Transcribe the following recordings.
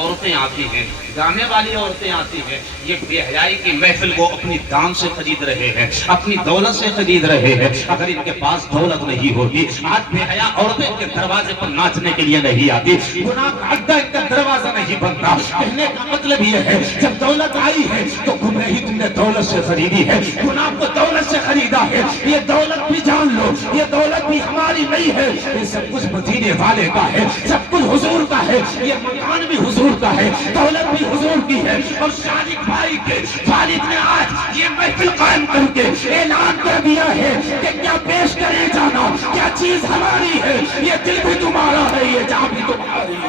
عورتیں آتی ہیں، گانے والی عورتیں آتی ہیں، یہ بے حیائی کی محفل وہ اپنی دام سے خرید رہے ہیں، اپنی دولت سے خرید رہے ہیں۔ اگر ان کے پاس دولت نہیں ہوتی، آج بے حیا عورتیں ان کے دروازے پر ناچنے کے لیے نہیں آتی، گناہ کا اڈا ان کا دروازہ نہیں بنتا۔ کہنے کا مطلب یہ ہے جب دولت آئی ہے تو گمراہی تم نے دولت سے خریدی ہے، گناہ کو دولت سے خریدا ہے۔ یہ دولت بھی جان لو، یہ دولت بھی ہماری نہیں ہے، یہ سب کچھ مدینے والے کا ہے، سب کچھ حضور کا ہے، یہ مکان بھی حضور کا ہے، دولت بھی حضور کی ہے۔ اور شارق بھائی کے والد نے آج یہ محفل قائم کر کے اعلان کر دیا ہے کہ کیا پیش کرے جانا، کیا چیز ہماری ہے، یہ دل بھی تمہارا ہے، یہ جان بھی تمہاری ہے۔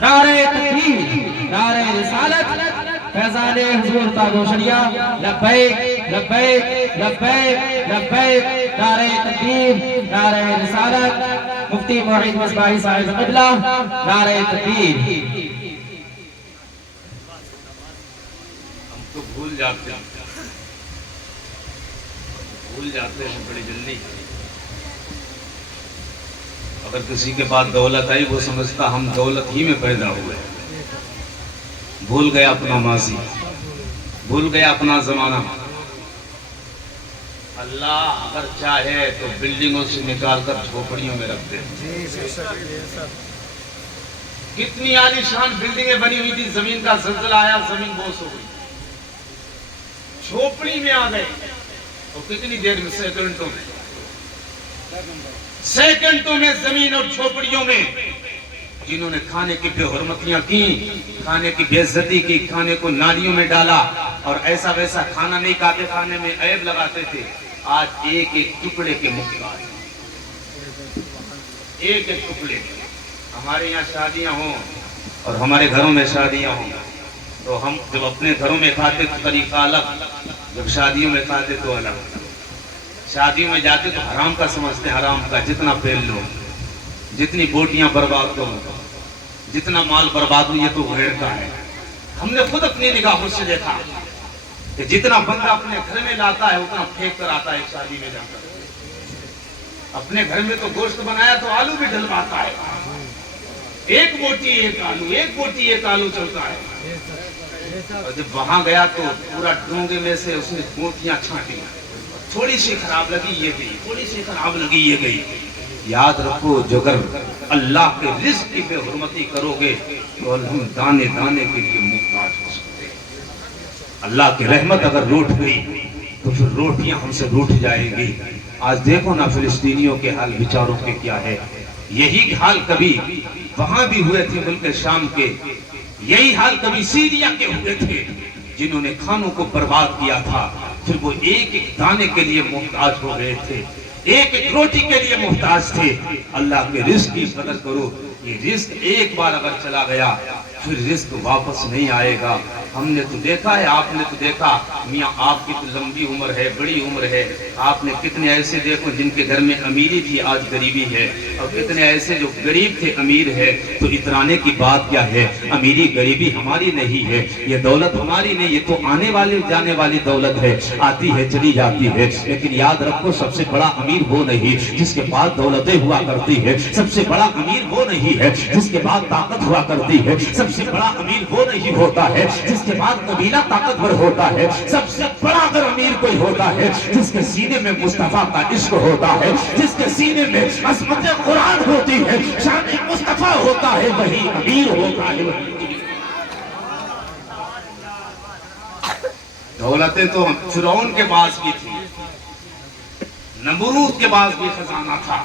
نعرہ تکبیر، نعرہ رسالت، فیضان حضور تاج و شریعہ، لبیک لبیک لبیک لبیک، نعرہ تکبیر، نعرہ رسالت، مفتی موحد مصباحی صاحب قبلہ، نعرہ تکبیر۔ ہم تو بھول جاتے ہیں بڑی جلدی۔ اگر کسی کے بعد دولت آئی وہ سمجھتا ہم دولت ہی میں پیدا ہوئے، بھول گیا اپنا ماضی، بھول گیا اپنا زمانہ۔ اللہ اگر چاہے تو بلڈنگوں سے نکال کر جھوپڑیوں میں رکھ دے۔ کتنی عالی شان بلڈنگیں بنی ہوئی تھی، زمین کا زلزلہ آیا، زمین بوس ہو گئی، جھوپڑی میں آ گئے۔ اور کتنی دیر میں؟ سیکنڈوں میں زمین اور جھوپڑیوں میں جنہوں نے کھانے کی بے حرمتیاں کی، کھانے کی بے عزتی کی، کھانے کو نالیوں میں ڈالا اور ایسا ویسا کھانا نہیں کھاتے، کھانے میں عیب لگاتے تھے، آج ایک ایک ٹکڑے کے محتاج، ایک ایک ٹکڑے۔ ہمارے یہاں شادیاں ہوں اور ہمارے گھروں میں شادیاں ہوں تو ہم جب اپنے گھروں میں کھاتے تو طریقہ الگ، جب شادیوں میں کھاتے تو الگ۔ شادیوں میں جاتے تو حرام کا سمجھتے ہیں، حرام کا جتنا پھیل لو، جتنی بوٹیاں برباد کرو، جتنا مال برباد ہو، یہ تو غیر کا ہے۔ ہم نے خود اپنی نگاہوں سے دیکھا کہ جتنا بندہ اپنے گھر میں لاتا ہے اتنا پھینک کر آتا ہے ایک شادی میں جا کر۔ اپنے گھر میں تو گوشت بنایا تو آلو بھی ڈلواتا ہے، ایک بوٹی ایک آلو، ایک بوٹی ایک آلو چلتا ہے۔ اور جب وہاں گیا تو پورا ڈونگے میں سے اس نے بوٹیاں چھانٹی، تھوڑی سی خراب لگی یہ گئی، تھوڑی سی خراب لگی یہ گئی۔ یاد رکھو جو اگر اللہ کے رزق کی بے حرمتی کرو گے تو ہم دانے دانے کے لیے محتاج ہو سکتے ہیں۔ اللہ کی رحمت اگر روٹ گئی تو پھر روٹیاں ہم سے روٹ جائیں گی۔ آج دیکھو نا فلسطینیوں کے حال بیچاروں کے کیا ہے، یہی حال کبھی وہاں بھی ہوئے تھے ملک شام کے، یہی حال کبھی سیریا کے ہوئے تھے جنہوں نے کھانوں کو برباد کیا تھا، پھر وہ ایک ایک دانے کے لیے محتاج ہو گئے تھے، ایک ایک روٹی کے لیے محتاج تھے۔ اللہ کے رزق کی قدر کرو، یہ رزق ایک بار اگر چلا گیا پھر رزق واپس نہیں آئے گا۔ ہم نے تو دیکھا ہے، آپ نے تو دیکھا، میاں آپ کی تو لمبی عمر ہے، بڑی عمر ہے، آپ نے کتنے ایسے دیکھو جن کے گھر میں امیری تھی آج غریبی ہے، اور کتنے ایسے جو غریب تھے امیر ہے۔ تو اترانے کی بات کیا ہے، امیری غریبی ہماری نہیں ہے، یہ دولت ہماری نہیں، یہ تو آنے والی جانے والی دولت ہے، آتی ہے چلی جاتی ہے۔ لیکن یاد رکھو سب سے بڑا امیر وہ نہیں جس کے پاس دولتیں ہوا کرتی ہے، سب سے بڑا امیر وہ نہیں ہے جس کے پاس طاقت ہوا کرتی ہے، سب سے بڑا امیر وہ نہیں ہوتا ہے جس کے بعد قبیلہ طاقتور ہوتا ہے، سب سے بڑا اگر امیر کوئی ہوتا ہے جس کے سینے میں مصطفیٰ کا عشق ہوتا ہے، جس کے سینے میں عظمت قرآن ہوتی ہے، شان مصطفیٰ ہوتا ہے، وہی امیر ہوتا ہے۔ دولتیں تو فرعون کے پاس بھی تھی، نمرود کے پاس بھی خزانہ تھا،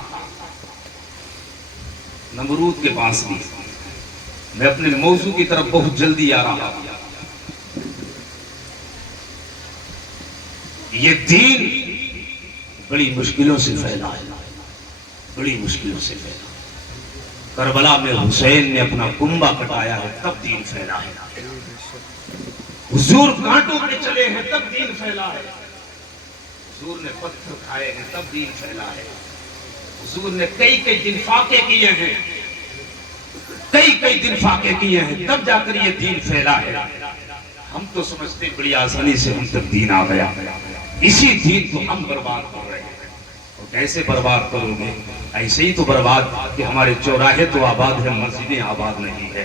نمرود کے پاس بھی۔ میں اپنے موضوع کی طرف بہت جلدی آ رہا ہوں۔ یہ دین بڑی مشکلوں سے پھیلا ہے، بڑی مشکلوں سے پھیلا۔ کربلا میں حسین نے اپنا کنبہ کٹایا ہے تب دین پھیلا ہے، حضور کانٹوں پہ چلے ہیں تب دین پھیلا ہے، حضور نے پتھر کھائے ہیں تب دین پھیلا ہے، حضور نے کئی دن فاقے کیے ہیں، کئی دن فاقے کیے ہیں تب جا کر یہ دین پھیلا ہے۔ ہم تو سمجھتے بڑی آسانی سے ہم تک دین آ گیا، اسی دین کو ہم برباد کر رہے ہیں۔ तो कैसे बर्बाद करोगे? ऐसे ही तो बर्बाद कि हमारे चौराहे तो आबाद है, मस्जिदें आबाद नहीं है।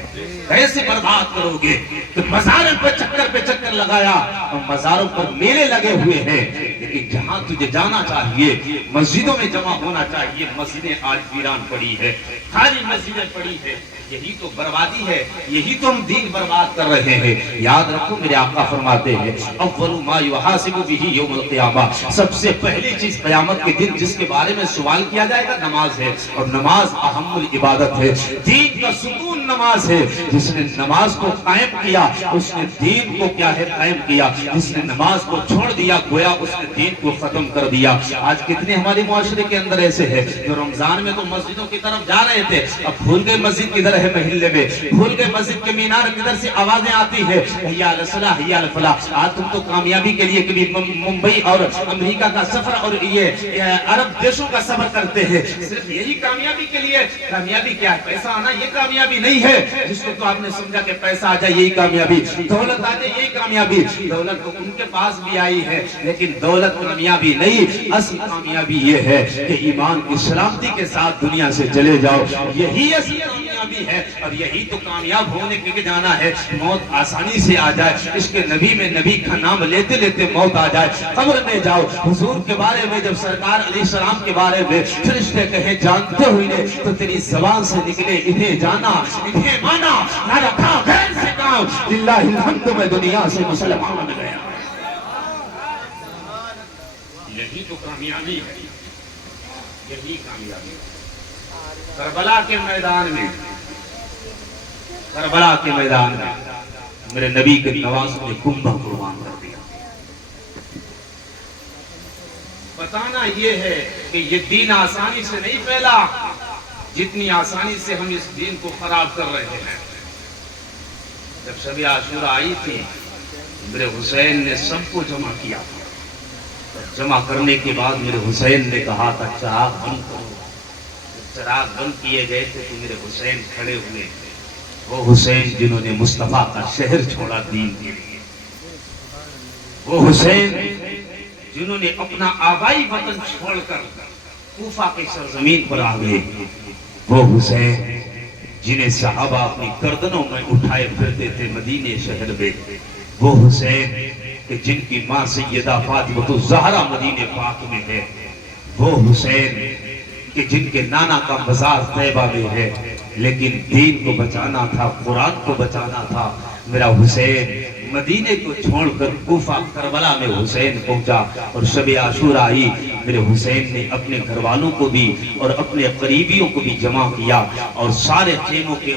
कैसे बर्बाद करोगे कि मज़ारों पर चक्कर लगाया और मज़ारों पर मेले लगे हुए हैं, लेकिन जहां तुझे जाना चाहिए मस्जिदों में जमा होना चाहिए, मस्जिदें आज वीरान पड़ी है, खाली मस्जिदें पड़ी है। यही तो बर्बादी है, यही तो हम दीन बर्बाद कर रहे हैं। याद रखो मेरे आका फरमाते हैं अव्वलु मा युहासिबु बिही यौमुल क़ियामा, सबसे पहली चीज क़यामत के दिन जिसके बारे में सवाल किया जाएगा नमाज है, और नमाज अहम्मुल इबादत है, दीन का सुकून नमाज है। जिसने नमाज को कायम किया उसने दीन को क्या है कायम किया, जिसने नमाज को छोड़ दिया गोया उसने दीन को खत्म कर दिया। आज कितने हमारे मुआशरे के अंदर ऐसे है जो रमजान में तो मस्जिदों की तरफ जा रहे थे, अब भूल गए मस्जिद किधर है, महल्ले में भूल गए मस्जिद के मीनार किधर से आवाजें आती है हैया अल सलाह हैया अल फलाह। आज तुम तो कामयाबी के लिए कभी मुंबई और अमेरिका का सफर और ये अरब देशों का सफर करते हैं, सिर्फ यही कामयाबी के लिए। कामयाबी क्या है? पैसा आना ये कामयाबी नहीं है, जिसको तो आपने समझा कि पैसा आ जाए यही कामयाबी, दौलत आ जाए यही कामयाबी। दौलत तो उनके पास भी आई है लेकिन दौलत कामयाबी नहीं, असली कामयाबी ये है कि ईमान की सलामती के साथ दुनिया से चले जाओ, यही असली कामयाबी है। और यही तो कामयाब होने के लिए जाना है, मौत आसानी से आ जाए, इसके नबी में नबी का नाम लेते लेते मौत आ जाए, कब्र में जाओ, हुजूर के बारे में जब सरकार अलैहिस्सलाम के बारे में फरिश्ते कहे जानते हुए ने, तो तेरी ज़बान से निकले इन्हें जाना इन्हें माना, ना रखा गैर से काम, लिल्लाहिल हम्द में दुनिया से मुसलमान बन गया। यही तो कामयाबी है, यही कामयाबी है। करबला के मैदान में, करबला के मैदान में मेरे नबी के नवासों ने कुंभा कुर्बान कर दिया। बताना ये है कि ये दीन आसानी से नहीं फैला जितनी आसानी से हम इस दीन को खराब कर रहे हैं। जब शब आशूरा आई थी मेरे हुसैन ने सबको जमा किया था, तो जमा करने के बाद मेरे हुसैन ने कहा था चिराग बंद करो। चिराग बंद किए गए थे तो मेरे हुसैन खड़े हुए, वो हुसैन जिन्होंने मुस्तफा का शहर छोड़ा दीन के लिए, वो हुसैन जिन्होंने अपना आबाई वतन छोड़कर कूफा की सरजमीन पर आ गए, वो हुसैन जिन्हें सहाबा अपनी गर्दनों में उठाए फिरते थे मदीने शहर में, वो हुसैन कि जिनकी मां सैयदा फातिमा ज़हरा मदीने पाक में है, वो हुसैन कि जिनके नाना का मज़ार तैयबा में है, लेकिन दीन को बचाना था, कुरान को बचाना था। मेरा हुसैन मदीने को छोड़कर कूफा करबला में हुसैन पहुंचा और शब आशूरा आई, मेरे हुसैन ने अपने घर वालों को भी और अपने करीबियों को भी जमा किया, और सारे खेमों के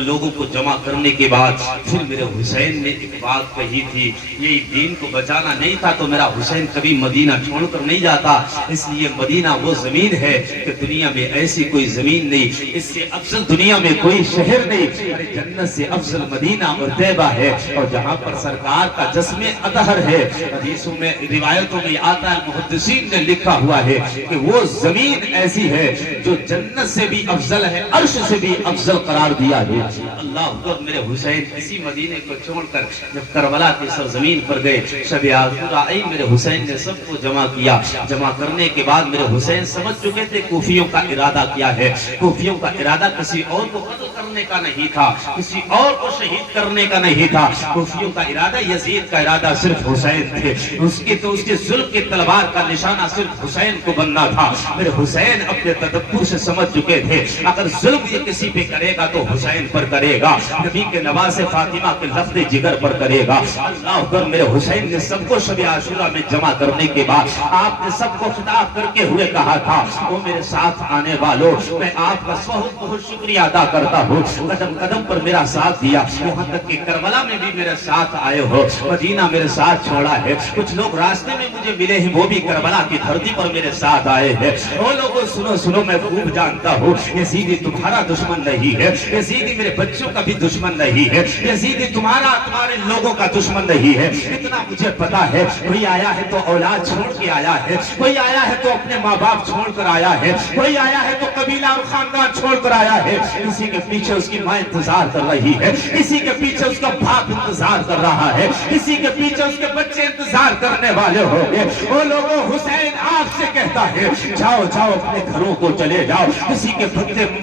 लोगों को जमा करने के बाद फिर मेरे हुसैन ने एक बात कही थी, ये दीन को बचाना नहीं था तो मेरा हुसैन कभी मदीना छोड़कर नहीं जाता, इसलिए मदीना वो जमीन है कि दुनिया में ऐसी कोई जमीन नहीं, इससे अफजल दुनिया में कोई शहर नहीं, अरे जन्नत से अफजल मदीना और तैयबा है, और जहाँ पर सरकार का जस्मे अतहर है। हदीसों में रिवायतों में आता है, मुहद्दिसीन ने लिखा हुआ है कि वो जमीन ऐसी है जो जन्नत से भी अफजल है, अर्श से भी अफजल करार दिया है। अल्लाह अकबर। मेरे हुसैन इसी मदीने को छोड़कर जब करबला की सरजमीन पर गए, शब आशूरा आई, मेरे हुसैन ने सबको जमा किया। जमा करने के बाद मेरे हुसैन समझ चुके थे कूफियों का इरादा क्या है। कूफियों का इरादा किसी और को कत्ल करने का नहीं था, किसी और को शहीद करने का नहीं था। कूफियों का इरादा, यजीद का इरादा सिर्फ हुसैन थे। उसके जुल्म की तलवार का निशाना सिर्फ हुसैन को बनना था। मेरे हुसैन अपने तदब्बुर से समझ चुके थे अगर जुल्म ये किसी पे करेगा तो हुसैन पर करेगा, नबी के नवासे फातिमा के लफ्ज़े जिगर पर करेगा। अल्लाह अकबर। मेरे हुसैन ने सबको शब आशूरा में जमा करने के बाद आपने सबको खिताब करके हुए कहा था, वो मेरे साथ आने वालों, मैं आपका बहुत बहुत शुक्रिया अदा करता हूँ, कदम कदम पर मेरा साथ दिया, यहाँ तक कि करबला में भी मेरे साथ आए हो, मदीना मेरे साथ छोड़ा है। कुछ लोग रास्ते में मुझे मिले हैं, वो भी करबला की धरती पर मेरे साथ आए हैं। वो लोगों सुनो सुनो, मैं खूब जानता हूँ यजीदी तुम्हारा दुश्मन नहीं है, यजीदी मेरे बच्चों का भी दुश्मन नहीं है, यजीदी तुम्हारे लोगों का दुश्मन नहीं है, इतना मुझे पता है। कोई आया है तो औलाद छोड़ के आया है, कोई आया है तो अपने माँ बाप छोड़ कर आया है, कोई आया है तो कबीला और खानदान छोड़ कर आया है, इसी के पीछे पीछे उसकी माँ इंतजार कर रही है, किसी के पीछे उसका बाप इंतजार कर रहा है, किसी के पीछे उसके बच्चे इंतजार करने वाले होंगे। वो लोगों हुसैन आपसे कहता है जाओ जाओ अपने घरों को चले जाओ, किसी के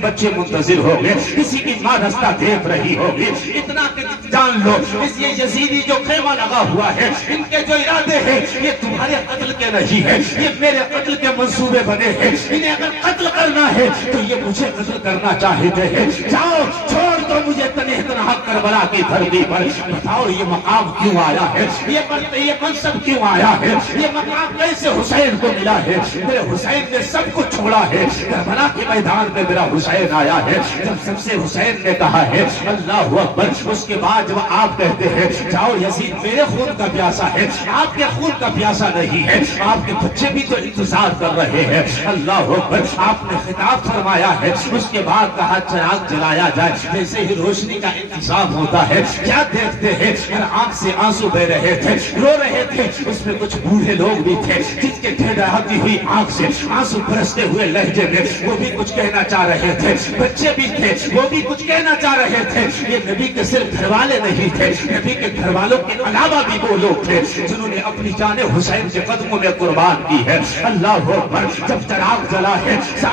बच्चे मुंतजिर होंगे, किसी की माँ रास्ता देख रही होगी। इतना जान लो इस ये यजीदी जो खेमा लगा हुआ है, इनके जो इरादे हैं ये तुम्हारे कत्ल के नहीं है, ये मेरे कत्ल के मंसूबे बने हैं। इन्हें अगर कत्ल करना है तो ये मुझे कत्ल करना चाहते हैं। जाओ छोड़ दो मुझे तने तनहा करबला की धरती पर। बताओ ये मकाम क्यों आया है, ये मनसब क्यों आया है, ये मकाम कैसे हुसैन को मिला है। मेरे हुसैन ने सब कुछ छोड़ा है, करबला के मैदान में मेरा हुसैन आया है। जब सबसे हुसैन ने कहा है अल्लाहु अकबर, उसके बाद जब आप कहते हैं जाओ यजीद मेरे खून का प्यासा है, आपके खून का प्यासा नहीं है, आपके बच्चे भी तो इंतजार कर रहे हैं। अल्लाहु अकबर, आपने खिताब फरमाया है, उसके बाद कहा चिराग जलाया जाए। जैसे ही रोशनी का इंतजाम होता है, क्या देखते हैं आंख से आंसू बह रहे थे, रो रहे थे। उसमें कुछ बूढ़े लोग भी थे जिनके ढहढहाती हुई आंख से आंसू बरसते हुए लहजे में वो भी कुछ कहना चाह रहे थे। बच्चे भी थे, वो भी कुछ कहना चाह रहे थे। ये नबी के सिर्फ घर वाले नहीं थे, नबी के घर वालों के अलावा भी वो लोग थे जिन्होंने अपनी जाने हुसैन के कदमों में कुर्बान की है। अल्लाह अकबर, जब चिराग जला है